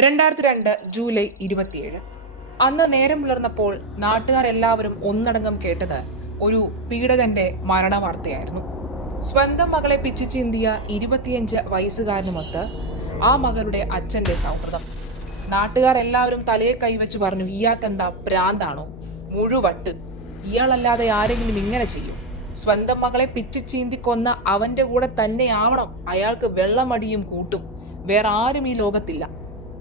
2002 July 27. അന്ന് നേരം പുലർന്നപ്പോൾ നാട്ടുകാർ എല്ലാവരും ഒന്നടങ്കം കേട്ടത് ഒരു പീഡകന്റെ മരണവാർത്തയായിരുന്നു. സ്വന്തം മകളെ പിച്ചിച്ചീന്തിയ 25 വയസ്സുകാരനുമൊത്ത് ആ മകളുടെ അച്ഛന്റെ സൗഹൃദം. നാട്ടുകാർ എല്ലാവരും തലയെ കൈവച്ച് പറഞ്ഞു, ഇയാൾക്കെന്താ ഭ്രാന്താണോ, മുഴുവട്ട്, ഇയാളല്ലാതെ ആരെങ്കിലും ഇങ്ങനെ ചെയ്യും? സ്വന്തം മകളെ പിച്ചിച്ചീന്തി കൊന്ന അവന്റെ കൂടെ തന്നെ ആവണം അയാൾക്ക് വെള്ളമടിയും കൂട്ടും, വേറെ ആരും ഈ ലോകത്തില്ല.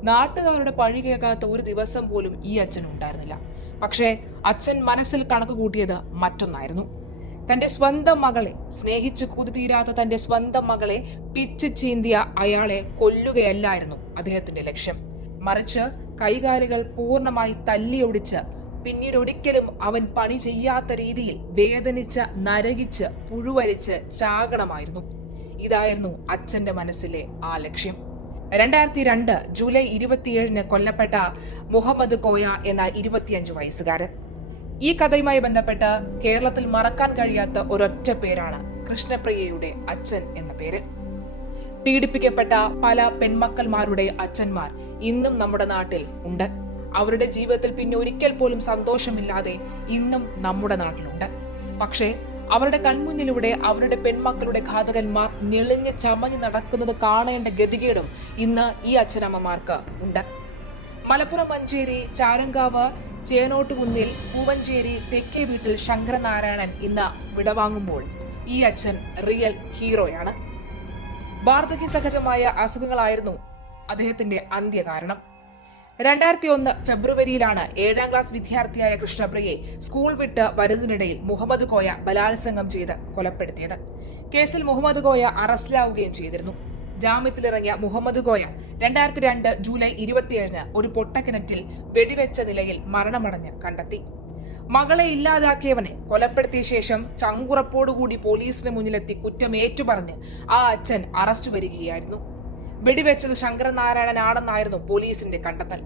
നാട്ടുകാരുടെ പഴി കേൾക്കാത്ത ഒരു ദിവസം പോലും ഈ അച്ഛൻ ഉണ്ടായിരുന്നില്ല. പക്ഷേ അച്ഛൻ മനസ്സിൽ കണക്ക് കൂട്ടിയത് മറ്റൊന്നായിരുന്നു. തന്റെ സ്വന്തം മകളെ, സ്നേഹിച്ച് കുതിതീരാത്ത തന്റെ സ്വന്തം മകളെ പിച്ച് ചീന്തിയ അയാളെ കൊല്ലുകയല്ലായിരുന്നു അദ്ദേഹത്തിന്റെ ലക്ഷ്യം. മറിച്ച് കൈകാലുകൾ പൂർണ്ണമായി തല്ലിയൊടിച്ച് പിന്നീട് ഒരിക്കലും അവൻ പണി ചെയ്യാത്ത രീതിയിൽ വേദനിച്ച് നരകിച്ച് പുഴുവരിച്ച് ചാകണമായിരുന്നു. ഇതായിരുന്നു അച്ഛന്റെ മനസ്സിലെ ആ ലക്ഷ്യം. 2002 ജൂലൈ 27 കൊല്ലപ്പെട്ട മുഹമ്മദ് കോയ എന്ന 25 വയസ്സുകാരൻ. ഈ കഥയുമായി ബന്ധപ്പെട്ട് കേരളത്തിൽ മറക്കാൻ കഴിയാത്ത ഒരൊറ്റ പേരാണ് കൃഷ്ണപ്രിയയുടെ അച്ഛൻ എന്ന പേര്. പീഡിപ്പിക്കപ്പെട്ട പല പെൺമക്കൾമാരുടെ അച്ഛന്മാർ ഇന്നും നമ്മുടെ നാട്ടിൽ ഉണ്ട്. അവരുടെ ജീവിതത്തിൽ പിന്നെ ഒരിക്കൽ പോലും സന്തോഷമില്ലാതെ ഇന്നും നമ്മുടെ നാട്ടിലുണ്ട്. പക്ഷേ അവരുടെ കൺമുന്നിലൂടെ അവരുടെ പെൺമക്കളുടെ ഘാതകന്മാർ ഞെളിഞ്ഞ് ചമഞ്ഞ് നടക്കുന്നത് കാണേണ്ട ഗതികേടും ഇന്ന് ഈ അച്ഛനമ്മമാർക്ക് ഉണ്ട്. മലപ്പുറം മഞ്ചേരി ചാരങ്കാവ് ചേനോട്ടുകുന്നിൽ പൂവഞ്ചേരി തെക്കേ വീട്ടിൽ ശങ്കരനാരായണൻ ഇന്ന് വിടവാങ്ങുമ്പോൾ ഈ അച്ഛൻ റിയൽ ഹീറോയാണ്. വാർദ്ധക്യ സഹജമായ അസുഖങ്ങളായിരുന്നു അദ്ദേഹത്തിന്റെ അന്ത്യകാരണം. 2001 ഫെബ്രുവരിയിലാണ് 7ാം ക്ലാസ് വിദ്യാർത്ഥിയായ കൃഷ്ണപ്രിയയെ സ്കൂൾ വിട്ട് വരുന്നതിനിടയിൽ മുഹമ്മദ് കോയ ബലാത്സംഗം ചെയ്ത് കൊലപ്പെടുത്തിയത്. കേസിൽ മുഹമ്മദ് കോയ അറസ്റ്റിലാവുകയും ചെയ്തിരുന്നു. ജാമ്യത്തിലിറങ്ങിയ മുഹമ്മദ് കോയ 2002 ജൂലൈ 27 ഒരു പൊട്ടക്കിണറ്റിൽ വെടിവെച്ച നിലയിൽ മരണമടഞ്ഞ് കണ്ടെത്തി. മകളെ ഇല്ലാതാക്കിയവനെ കൊലപ്പെടുത്തിയ ശേഷം ചങ്കുറപ്പോടുകൂടി പോലീസിന് മുന്നിലെത്തി കുറ്റം ഏറ്റുപറഞ്ഞ് ആ അച്ഛൻ അറസ്റ്റ് വരികയായിരുന്നു. വെടിവെച്ചത് ശങ്കരനാരായണനാണെന്നായിരുന്നു പോലീസിന്റെ കണ്ടെത്തൽ.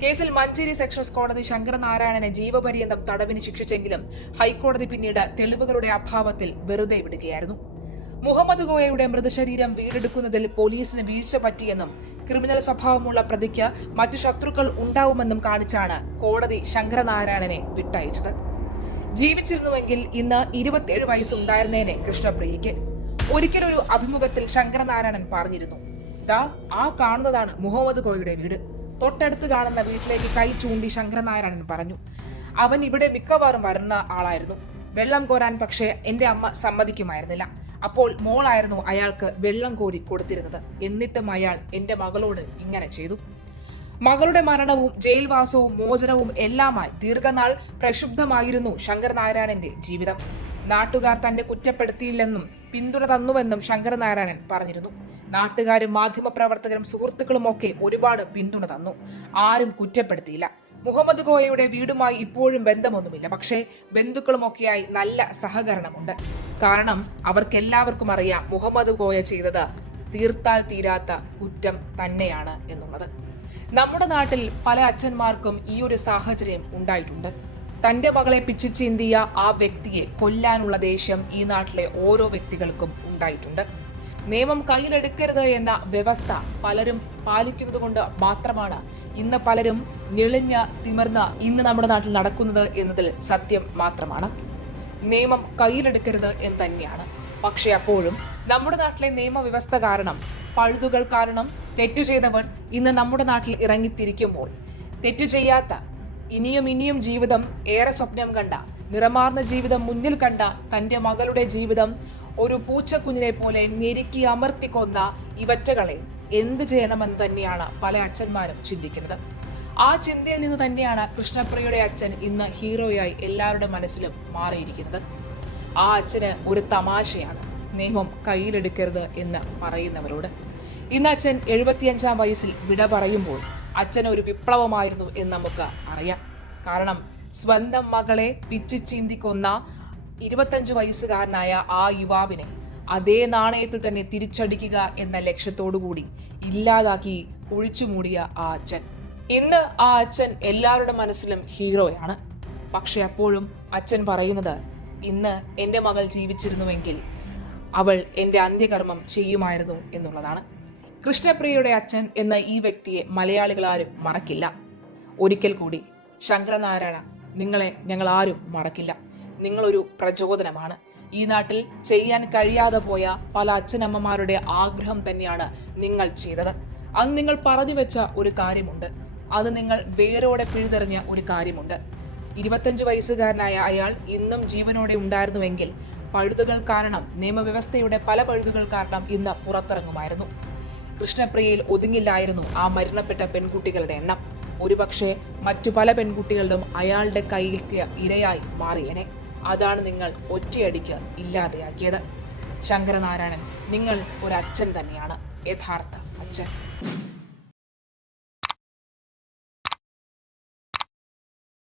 കേസിൽ മഞ്ചേരി സെഷൻസ് കോടതി ശങ്കരനാരായണനെ ജീവപര്യന്തം തടവിന് ശിക്ഷിച്ചെങ്കിലും ഹൈക്കോടതി പിന്നീട് തെളിവുകളുടെ അഭാവത്തിൽ വെറുതെ വിടുകയായിരുന്നു. മുഹമ്മദ് കോയയുടെ മൃതശരീരം വീടെടുക്കുന്നതിൽ പോലീസിന് വീഴ്ച പറ്റിയെന്നും ക്രിമിനൽ സ്വഭാവമുള്ള പ്രതിക്ക് മറ്റു ശത്രുക്കൾ ഉണ്ടാവുമെന്നും കാണിച്ചാണ് കോടതി ശങ്കരനാരായണനെ വിട്ടയച്ചത്. ജീവിച്ചിരുന്നുവെങ്കിൽ ഇന്ന് 27 വയസ്സുണ്ടായിരുന്നേനെ കൃഷ്ണപ്രിയയ്ക്ക്. ഒരിക്കലൊരു അഭിമുഖത്തിൽ ശങ്കരനാരായണൻ പറഞ്ഞിരുന്നു, ആ കാണുന്നതാണ് മുഹമ്മദ് കോയയുടെ വീട്. തൊട്ടടുത്ത് കാണുന്ന വീട്ടിലേക്ക് കൈ ചൂണ്ടി ശങ്കരനാരായണൻ പറഞ്ഞു, അവൻ ഇവിടെ മിക്കവാറും വരുന്ന ആളായിരുന്നു. വെള്ളം കോരാൻ പക്ഷേ എന്റെ അമ്മ സമ്മതിക്കുമായിരുന്നില്ല. അപ്പോൾ മോളായിരുന്നു അയാൾക്ക് വെള്ളം കോരി കൊടുത്തിരുന്നത്. എന്നിട്ടും അയാൾ എന്റെ മകളോട് ഇങ്ങനെ ചെയ്തു. മകളുടെ മരണവും ജയിൽവാസവും മോചനവും എല്ലാമായി ദീർഘനാൾ പ്രക്ഷുബ്ധമായിരുന്നു ശങ്കരനാരായണന്റെ ജീവിതം. നാട്ടുകാർ തന്നെ കുറ്റപ്പെടുത്തിയില്ലെന്നും പിന്തുണ തന്നുവെന്നും ശങ്കരനാരായണൻ പറഞ്ഞിരുന്നു. നാട്ടുകാരും മാധ്യമപ്രവർത്തകരും സുഹൃത്തുക്കളും ഒക്കെ ഒരുപാട് പിന്തുണ തന്നു. ആരും കുറ്റപ്പെടുത്തിയില്ല. മുഹമ്മദ് കോയയുടെ വീടുമായി ഇപ്പോഴും ബന്ധമൊന്നുമില്ല. പക്ഷേ ബന്ധുക്കളുമൊക്കെയായി നല്ല സഹകരണമുണ്ട്. കാരണം അവർക്കെല്ലാവർക്കും അറിയാം മുഹമ്മദ് കോയ ചെയ്തത് തീർത്താൽ തീരാത്ത കുറ്റം തന്നെയാണ് എന്നുള്ളത്. നമ്മുടെ നാട്ടിൽ പല അച്ഛന്മാർക്കും ഈ ഒരു സാഹചര്യം ഉണ്ടായിട്ടുണ്ട്. തന്റെ മകളെ പിച്ചിച്ചീന്തിയ ആ വ്യക്തിയെ കൊല്ലാനുള്ള ദേഷ്യം ഈ നാട്ടിലെ ഓരോ വ്യക്തികൾക്കും ഉണ്ടായിട്ടുണ്ട്. നിയമം കയ്യിലെടുക്കരുത് എന്ന വ്യവസ്ഥ പലരും പാലിക്കുന്നത് കൊണ്ട് മാത്രമാണ് ഇന്ന് പലരും ഞെളിഞ്ഞ് തിമിർന്ന് ഇന്ന് നമ്മുടെ നാട്ടിൽ നടക്കുന്നത് എന്നതിൽ സത്യം മാത്രമാണ്. നിയമം കയ്യിലെടുക്കരുത് എന്ന് തന്നെയാണ്. പക്ഷെ അപ്പോഴും നമ്മുടെ നാട്ടിലെ നിയമവ്യവസ്ഥ കാരണം, പഴുതുകൾ കാരണം തെറ്റു ചെയ്തവൻ ഇന്ന് നമ്മുടെ നാട്ടിൽ ഇറങ്ങിത്തിരിക്കുമ്പോൾ തെറ്റു ചെയ്യാത്ത ഇനിയും ജീവിതം ഏറെ സ്വപ്നം കണ്ട, നിറമാർന്ന ജീവിതം മുന്നിൽ കണ്ട തന്റെ മകളുടെ ജീവിതം ഒരു പൂച്ചക്കുഞ്ഞിനെ പോലെ ഞെരുക്കി അമർത്തിക്കൊന്ന ഇവറ്റകളെ എന്ത് ചെയ്യണമെന്ന് തന്നെയാണ് പല അച്ഛന്മാരും ചിന്തിക്കുന്നത്. ആ ചിന്തയിൽ നിന്ന് തന്നെയാണ് കൃഷ്ണപ്രിയയുടെ അച്ഛൻ ഇന്ന് ഹീറോയായി എല്ലാവരുടെ മനസ്സിലും മാറിയിരിക്കുന്നത്. ആ അച്ഛന് ഒരു തമാശയാണ് നിയമം കയ്യിലെടുക്കരുത് എന്ന് പറയുന്നവരോട്. ഇന്ന് അച്ഛൻ 75ാം വയസ്സിൽ വിട പറയുമ്പോൾ അച്ഛൻ ഒരു വിപ്ലവമായിരുന്നു എന്ന് നമുക്ക് അറിയാം. കാരണം സ്വന്തം മകളെ പിച്ചിച്ചീന്തി കൊന്ന 25 വയസ്സുകാരനായ ആ യുവാവിനെ അതേ നാണയത്തിൽ തന്നെ തിരിച്ചടിക്കുക എന്ന ലക്ഷ്യത്തോടുകൂടി ഇല്ലാതാക്കി കുഴിച്ചു മൂടിയ ആ അച്ഛൻ. ഇന്ന് ആ അച്ഛൻ എല്ലാവരുടെ മനസ്സിലും ഹീറോയാണ്. പക്ഷെ അപ്പോഴും അച്ഛൻ പറയുന്നത്, ഇന്ന് എൻ്റെ മകൾ ജീവിച്ചിരുന്നുവെങ്കിൽ അവൾ എൻ്റെ അന്ത്യകർമ്മം ചെയ്യുമായിരുന്നു എന്നുള്ളതാണ്. കൃഷ്ണപ്രിയയുടെ അച്ഛൻ എന്ന ഈ വ്യക്തിയെ മലയാളികൾ ആരും മറക്കില്ല. ഒരിക്കൽ കൂടി ശങ്കരനാരായണ, നിങ്ങളെ ഞങ്ങൾ ആരും മറക്കില്ല. നിങ്ങളൊരു പ്രചോദനമാണ്. ഈ നാട്ടിൽ ചെയ്യാൻ കഴിയാതെ പോയ പല അച്ഛനമ്മമാരുടെ ആഗ്രഹം തന്നെയാണ് നിങ്ങൾ ചെയ്തത്. അന്ന് നിങ്ങൾ പറഞ്ഞു വെച്ച ഒരു കാര്യമുണ്ട്, അത് നിങ്ങൾ വേരോടെ പിഴുതെറിഞ്ഞ ഒരു കാര്യമുണ്ട്. 25 വയസ്സുകാരനായ അയാൾ ഇന്നും ജീവനോടെ ഉണ്ടായിരുന്നുവെങ്കിൽ പഴുതുകൾ കാരണം, നിയമവ്യവസ്ഥയുടെ പല പഴുതുകൾ കാരണം ഇന്ന് പുറത്തിറങ്ങുമായിരുന്നു. കൃഷ്ണപ്രിയയിൽ ഒതുങ്ങില്ലായിരുന്നു ആ മരണപ്പെട്ട പെൺകുട്ടികളുടെ എണ്ണം. ഒരുപക്ഷെ മറ്റു പല പെൺകുട്ടികളിലും അയാളുടെ കൈക്ക് ഇരയായി മാറിയേനെ. അതാണ് നിങ്ങൾ ഒറ്റയടിക്ക് ഇല്ലാതെയാക്കിയത്. ശങ്കരനാരായണൻ, നിങ്ങൾ ഒരു അച്ഛൻ തന്നെയാണ്, യഥാർത്ഥ അച്ഛൻ.